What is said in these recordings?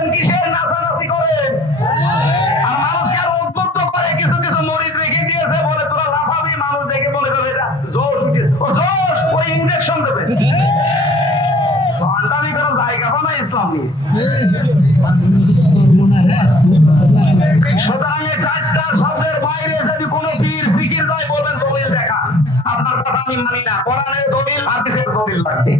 করেন কিসের নাচানাচি করেন দেখা আপনার কথা আমি মানি না। কোরআনের দলিল, হাদিসের দলিল লাগবে।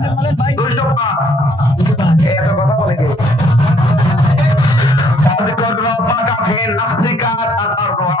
আপনার মালের ভাই। কথা বলে কি? কাজ করল পাকা নাস্তিকার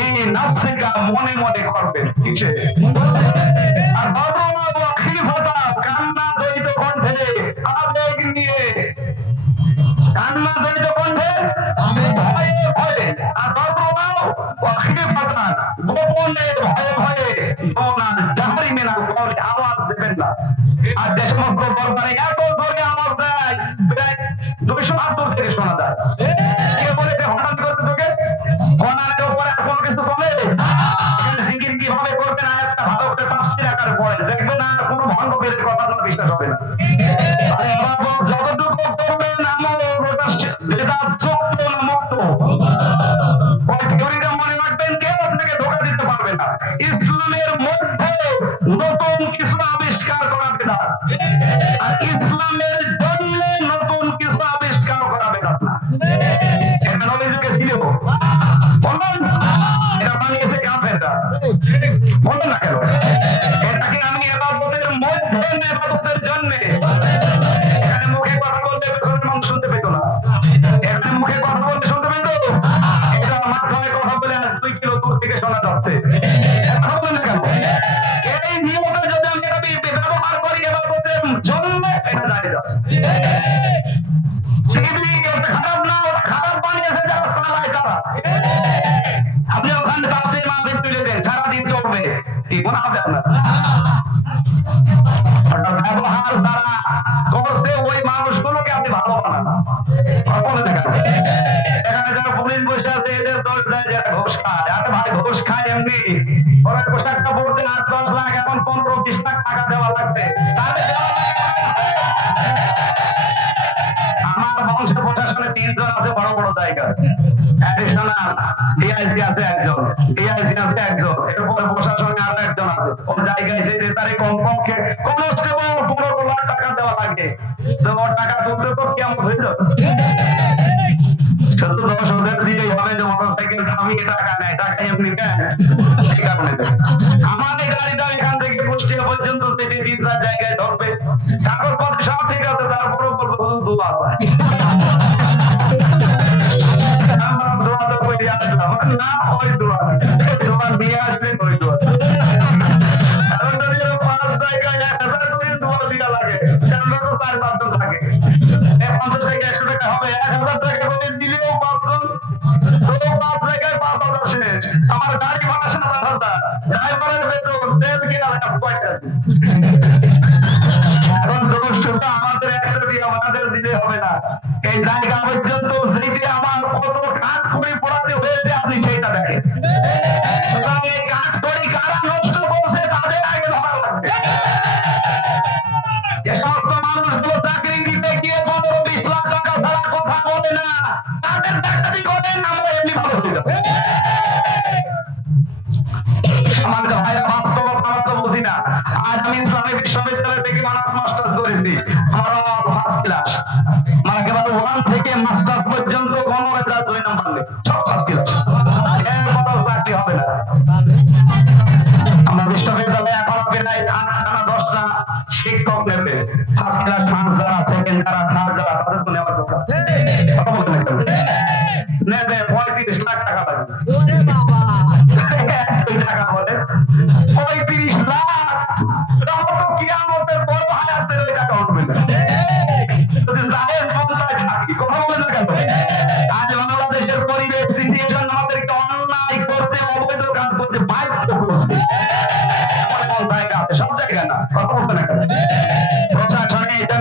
এই নাফসিকা মনে মনে করবেন কিসে? আর বাবা খিফাতা কান্না জড়িত কণ্ঠে আবেগ নিয়ে। কান্না জড়িত কণ্ঠে ভয়ে ভয়ে। আর বাবা খিফাতা গোপনে ভয়ে ভয়ে দোনা জাহারি মেনা কলে আওয়াজ দেবেন না। আর যে সমস্ত দরবারে এত জোরে আওয়াজ দেয় প্রায় দুইশো বলুন না কেন? আমি এবাদতের মধ্যে না এবাদতের জন্য খায় এমনি। ওরা পোশাকটা পড়তে আট দশ লাখ এখন পনেরো বিশ লাখ টাকা দেওয়া লাগবে। আমার বংশের প্রশাসনে তিনজন আছে বড় বড় জায়গা অ্যাডিশনাল ডিআইসি আছে একজন ডিআইসি আছে একজন এরপরে প্রশাসনে আরও একজন আছে। ও জায়গায় যেতে তারে কমপক্ষে কনস্টেবল পনেরো লাখ টাকা দেওয়া লাগে। তো ওর টাকা তুলতে তো কেমন হয়ে যাচ্ছে শুধু দশ আমি টাকা নেয় টাকা এমনি নেয় আমাদের গাড়িটা এখান থেকে কুষ্টিয়া পর্যন্ত সেটি তিন চার জায়গায় ধরবে। কাগজপত্র সব ঠিক আছে তারপরে বলব দু আসা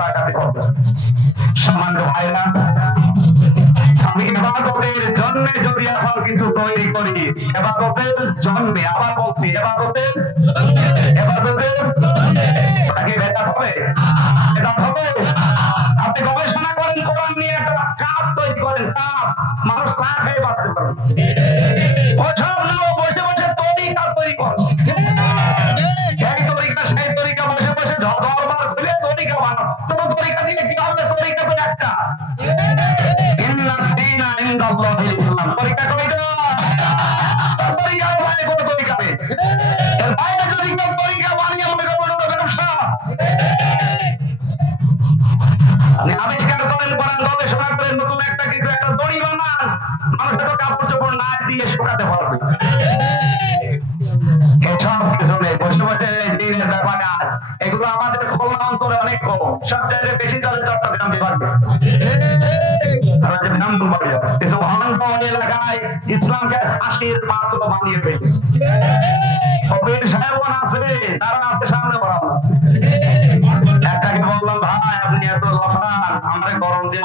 তাকাতে হবে সামান্য ভাইরা আমি এবাদতের জন্মে যদি এখন কিছু তৈরি করি? এবাদতের জন্মে আবার বলছি, এবাদতের এবাদতের আমরা যে নাম বলি এলাকায় ইসলামকে হাসির পাত্র বানিয়ে ফেলছে। কবির সাহেব আছে, তারা আছে, সামনে বরাবর আছে। একটাকে বললাম, ভাই, আপনি এত লাফান, আমরা গরম দিব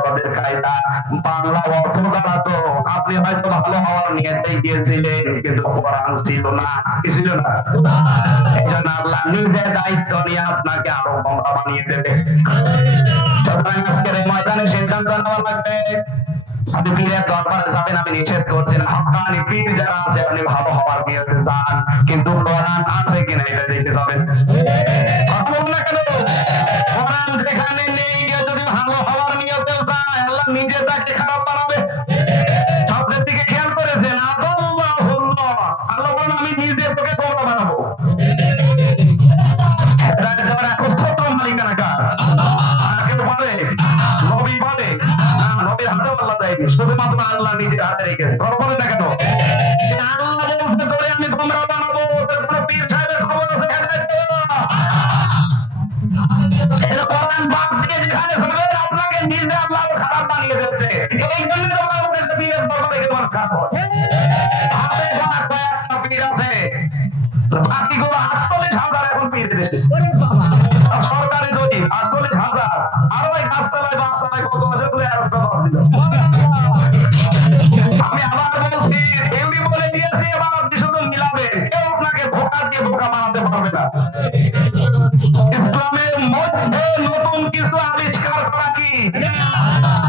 আপনি হয়তো ভালো হওয়ার নিয়তেই গিয়েছিলেন কিন্তু কোরআন ছিল না। কি ছিল না? এই জন্য আল্লাহ নিজে দায়িত্ব নিয়ে আপনাকে আরও গোমরা বানিয়ে দেবে। আজকের এই ময়দানে সিদ্ধান্ত নেওয়া লাগবে, আপনি পীরের দরবারে যাবেন, আমি নিষেধ করছি না। হকানি পীর যারা আছে, আপনি ভালো হওয়ার নিয়তে যান, কিন্তু কোরআন আছে কিনা এটা দেখতে যাবেন। কেন? সে আল্লাহ বলছে তোরে আমি তোমরা বানাবো? কোনো পীর সাহেবের খবর আছে? এটা কোরআন বাদ দিয়ে যেখানে যাবেন আপনাকে নিজে আল্লাহ এই সরকারি জমি, আটচল্লিশ হাজার। আরও ওই গাছতলায় বাসতলায় কত আছে বলে আর দিল।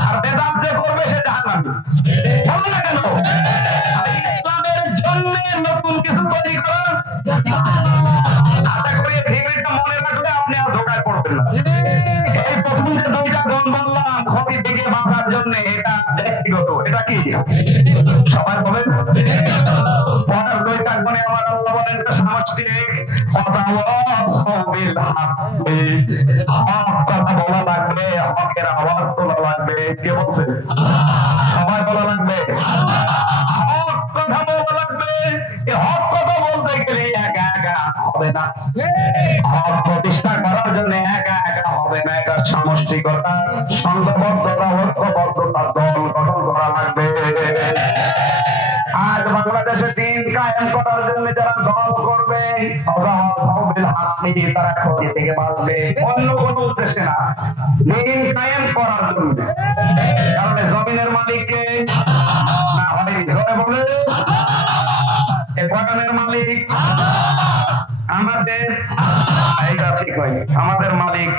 আর বেদান্ত যে করবে সে জাহান্নামী। কেন? ইসলামের জন্য নতুন কিছু তৈরি করা আশা করি এই মনে রাখলে আপনি আর ধোকায় পড়বেন না। এটা কি? সবাই বলেন। আমার হক কথা বলা লাগবে লাগবে কে বলছে? সবাই বলা লাগবে। হক একা একা হবে না। হক প্রতিষ্ঠা করার জন্য একা একা হবে না। একা সামষ্টিকতা, সংঘবদ্ধতা, ঐক্যবদ্ধতা, দল গঠন করা লাগবে। আজ বাংলাদেশে দিন কায়েম করার জন্য যারা দল করবে সাহবিল হাতমি তারা ক্ষতি থেকে বাঁচবে। অন্য কোনো উদ্দেশ্যে না। দিন কায়েম করার জন্য। কারণ জমিনের মালিককে মালিক আমাদের মালিক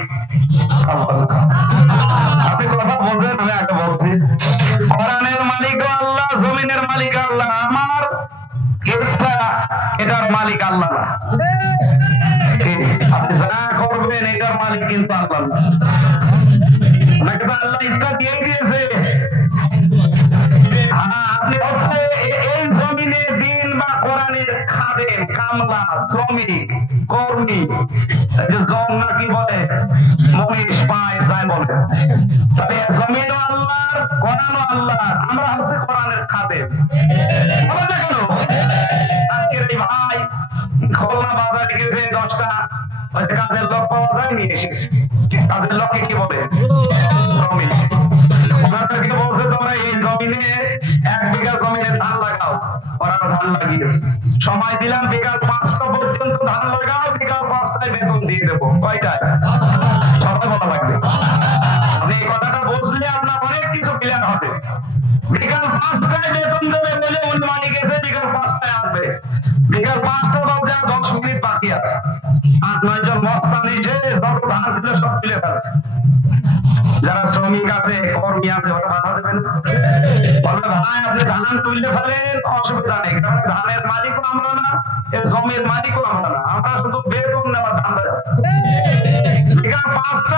যে কি বলে? মহিষ পায় যাই বলে তবে জমিন আল্লাহর কোরআন আল্লাহর। আমরা হচ্ছে কোরআনের কেন? আজকের এই ভাই খুলনা বাজারে গেছে দশটা কাজের লোক পাওয়া যায় এসেছে। কাজের লোককে কি বলে? শ্রমিক ওনাদেরকে বলছে, তোমরা এই জমিনে এক বিঘা জমিনে ধান লাগাও। ওরা ধান লাগিয়েছে। সময় দিলাম বিকাল পাঁচটা পর্যন্ত ধান লাগাও বিকাল পাঁচটায় বেতন দিয়ে দেবো। কয়টায়? সবাই বলা লাগবে। এই কথাটা বুঝলে আপনার অনেক কিছু ক্লিয়ার হবে। বিকাল পাঁচটায় বেতন দেবে বলে অনুমানি গেছে বিকাল পাঁচটায় আসবে। বিকাল পাঁচটা বাজে আর দশ মিনিট বাকি আছে। আট নয় জন মস্তা নিচে যত ধান ছিল সব তুলে ফেলছে। যারা শ্রমিক আছে কর্মী আছে ওরা বাধা দেবেন। বলবে ভাই আপনি ধান তুললে ফেলেন অসুবিধা নেই কারণ ধানের মালিকও আমরা না শ্রমের জমির মালিকও আমরা না। আমরা শুধু বেতন নেওয়ার ধান আছে। পাঁচটা